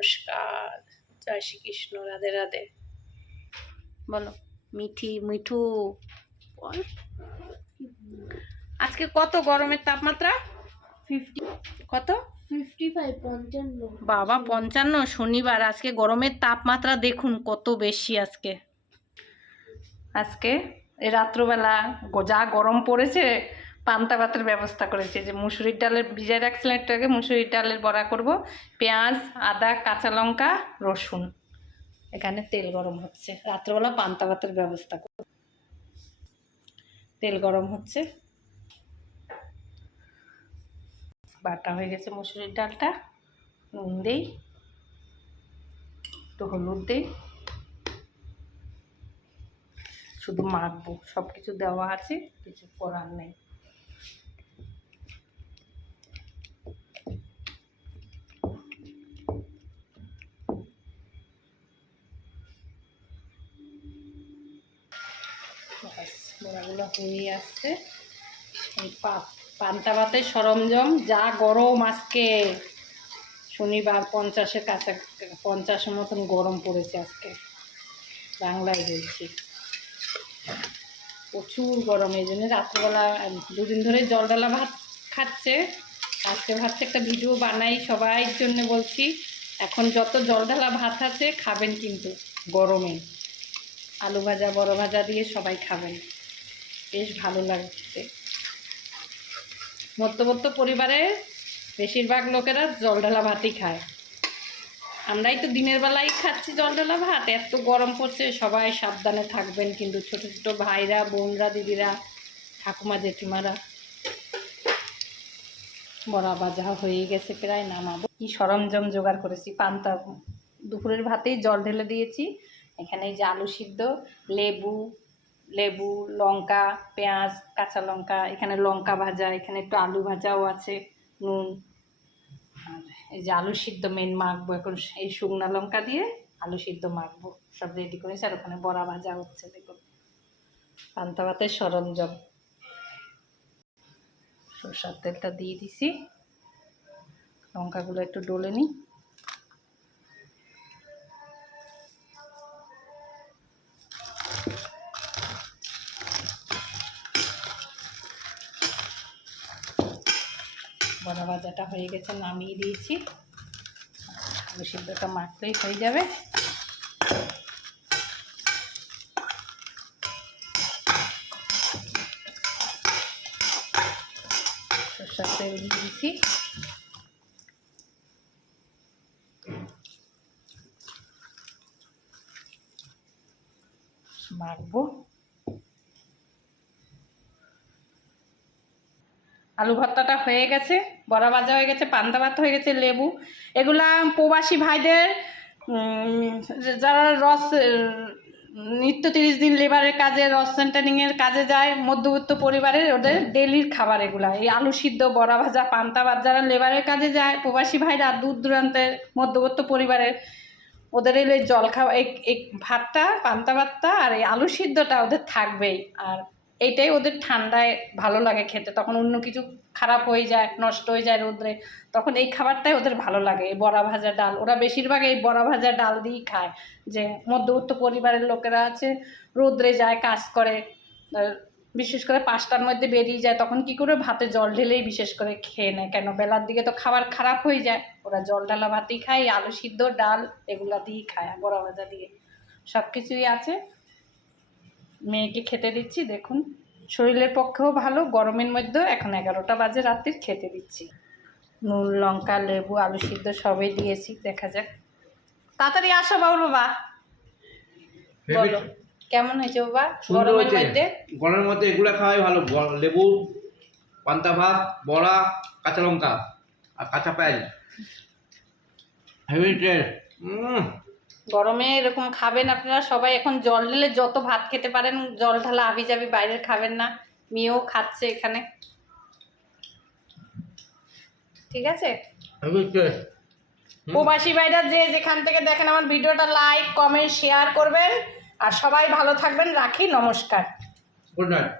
নমস্কার, জয় শ্রীকৃষ্ণ, রাধে রাধে। বলো মিঠু বল। আজকে কত গরমের তাপমাত্রা? 50 কত? 55 55। বাবা 55। শনিবার। আজকে গরমের তাপমাত্রা দেখুন কত বেশি। আজকে এই রাত্রবেলা যা গরম পড়েছে, পান্তা ভাতের ব্যবস্থা করেছে। যে মুসুরির ডালের ভিজায় রাখছিলাম একটু আগে, মুসুরির ডালের বড়া করব। পেঁয়াজ, আদা, কাঁচা লঙ্কা, রসুন, এখানে তেল গরম হচ্ছে। রাত্রবেলা পান্তা ভাতের ব্যবস্থা করব। তেল গরম হচ্ছে, বাটা হয়ে গেছে মুসুরির ডালটা। নুন দেই, একটু হলুদ দেই, শুধু মাখবো। সব কিছু দেওয়া আছে, কিছু করার নেই। বড়াগুলো হয়ে আসছে। এই পান্তা ভাতের সরঞ্জাম যা গরম আজকে। শনিবার 50-এর কাছে, 50-এর মতন গরম পড়েছে আজকে। বাংলায় বলছি, প্রচুর গরম। এই জন্য রাত্রেবেলা দুদিন ধরে জল ডালা ভাত খাচ্ছে। আজকে ভাবছি একটা ভিডিও বানাই সবাই জন্য বলছি। এখন যত জল ঢালা ভাত আছে খাবেন কিন্তু গরমে। আলু ভাজা, বড় ভাজা দিয়ে সবাই খাবেন, বেশ ভালো লাগছে। মধ্যবিত্ত পরিবারে বেশিরভাগ লোকেরা জল ঢালা ভাতই খায়। আমরাই তো দিনের বেলায় খাচ্ছি জল ঢালা ভাত। এত গরম পড়ছে, সবাই সাবধানে থাকবেন কিন্তু। ছোট ছোট ভাইরা, বোনরা, দিদিরা, ঠাকুমা, জেঠিমারা। বড়া ভাজা হয়ে গেছে, প্রায় নামাবো। কি সরঞ্জাম জোগাড় করেছি। পান্তা দুপুরের ভাতেই জল ঢেলে দিয়েছি। এখানে যে আলু সিদ্ধ, লেবু, লঙ্কা, পেঁয়াজ, কাঁচা লঙ্কা, এখানে লঙ্কা ভাজা, এখানে একটু আলু ভাজাও আছে, নুন। আর এই যে আলু সিদ্ধ মেন মাখবো এখন। এই শুকনো লঙ্কা দিয়ে আলু সিদ্ধ মাখবো। সব রেডি করেছি। আর ওখানে বড়া ভাজা হচ্ছে। দেখুন পান্তা ভাতের সরঞ্জাম। সরষের তেলটা দিয়ে দিছি। লঙ্কাগুলো একটু ডলে নিই। বড়া ভাজাটা হয়ে গেছে, নামিয়ে দিয়েছি। আলু সিদ্ধটা মাখলেই হয়ে যাবে। সরষের তেল দিয়ে দিয়েছি। মাখবো। আলু ভর্তাটা হয়ে গেছে, বড়া ভাজা হয়ে গেছে, পান্তা ভাত হয়ে গেছে, লেবু। এগুলা প্রবাসী ভাইদের, যারা নিত্য 30 দিন লেবারের কাজে, রস সেন্টারিংয়ের কাজে যায়, মধ্যবিত্ত পরিবারের ওদের ডেলির খাবার এগুলা। এই আলু সিদ্ধ, বড়া ভাজা, পান্তা ভাত। যারা লেবারের কাজে যায়, প্রবাসী ভাইরা, দূর দূরান্তের মধ্যবিত্ত পরিবারের, ওদের এই জল খাওয়া, এই ভাতটা, পান্তা ভাতটা আর এই আলু সিদ্ধটা ওদের থাকবেই। আর এইটাই ওদের ঠান্ডায় ভালো লাগে খেতে। তখন অন্য কিছু খারাপ হয়ে যায়, নষ্ট হয়ে যায় রোদ্রে, তখন এই খাবারটাই ওদের ভালো লাগে। এই বড়া ভাজা ডাল, ওরা বেশিরভাগ এই বড়া ভাজা ডাল দিয়েই খায়। যে মধ্যবিত্ত পরিবারের লোকেরা আছে, রোদ্রে যায়, কাজ করে, বিশেষ করে 5টার মধ্যে বেরিয়ে যায়, তখন কি করে ভাতে জল ঢেলেই বিশেষ করে খেয়ে নেয়। কেন, বেলার দিকে তো খাবার খারাপ হয়ে যায়, ওরা জল ঢালা ভাতেই খায়, আলু সিদ্ধ, ডাল এগুলা দিয়েই খায়, বড়া ভাজা দিয়ে। সব কিছুই আছে। মেয়েকে খেতে দিচ্ছি। দেখুন, শরীরের পক্ষেও ভালো। গরমের মধ্যেও এখন 11টা বাজে রাত্রির, খেতে দিচ্ছি। নুন, লঙ্কা, লেবু, আলু সিদ্ধ সবই দিয়েছি। দেখা যাক। তাড়াতাড়ি আসো বাবুল বাবা। বলো কেমন হয়েছে বাবা? গরমের মধ্যে এগুলা খাওয়াই ভালো। লেবু, পান্তা ভাত, বড়া, কাঁচা লঙ্কা আর কাঁচা পেঁয়াজ। Heavy taste. গরমে এরকম খাবেন আপনারা সবাই। এখন জল ঢেলে যত ভাত খেতে পারেন, জল ঢালা আবি যাবি বাইরের খাবেন না। মেয়েও খাচ্ছে এখানে। ঠিক আছে। Heavy taste. প্রবাসী ভাইরা যে যেখান থেকে দেখেন আমার ভিডিওটা, লাইক, কমেন্ট, শেয়ার করবেন। আর সবাই ভালো থাকবেন। রাখি, নমস্কার, গুড নাইট।